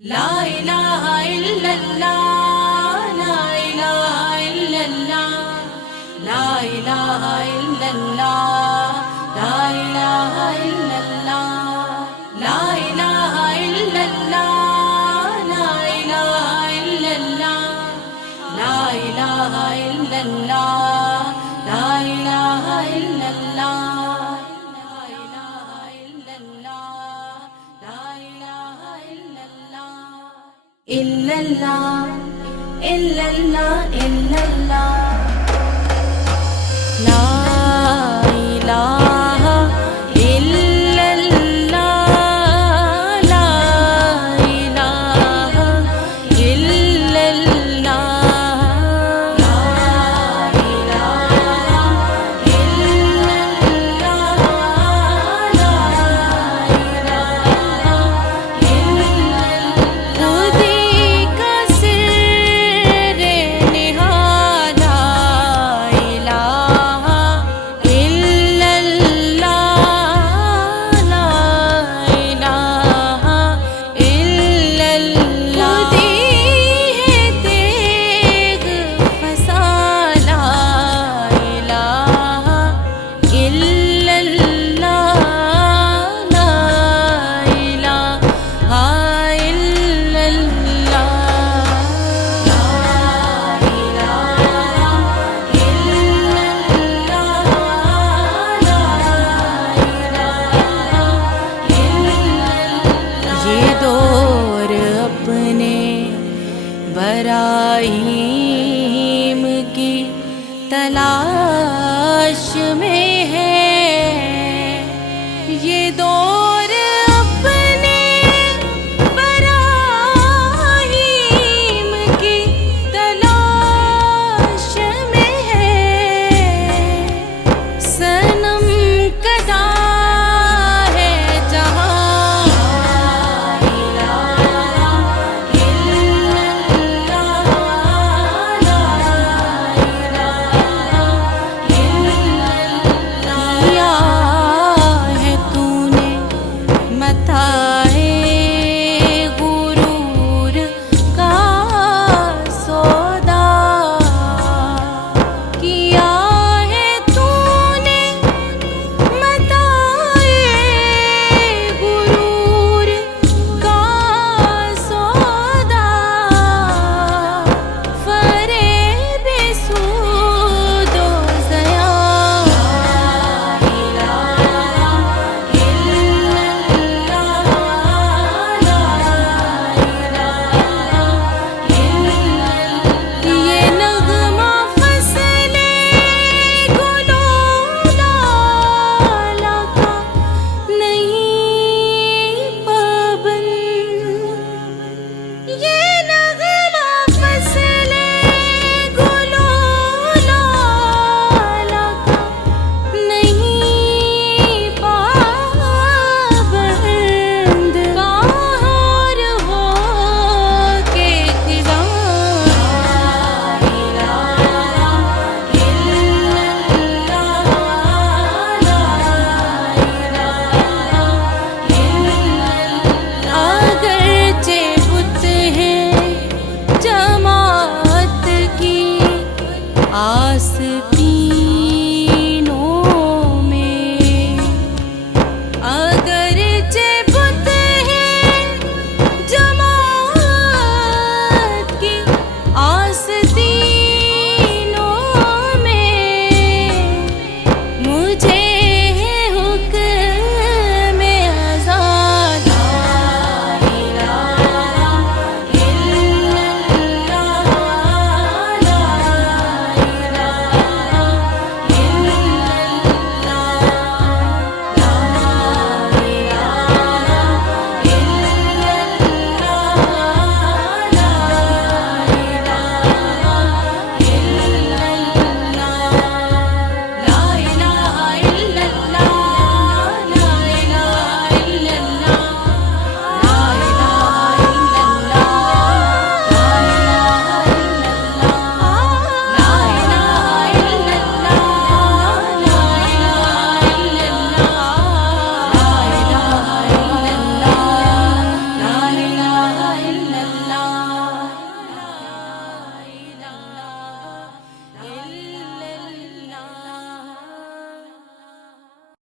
لا الہ الا اللہ، لا الہ الا اللہ، لا الہ الا اللہ، لا الہ الا اللہ، لا الہ الا اللہ، لا الہ الا اللہ، لا الہ الا اللہ، لا الہ الا اللہ، إلا الله إلا الله إلا الله لا إله إلا الله لا إله إلا الله لا إله إلا الله لا إله إلا الله براہیم کی تلاش میں ہے یہ دو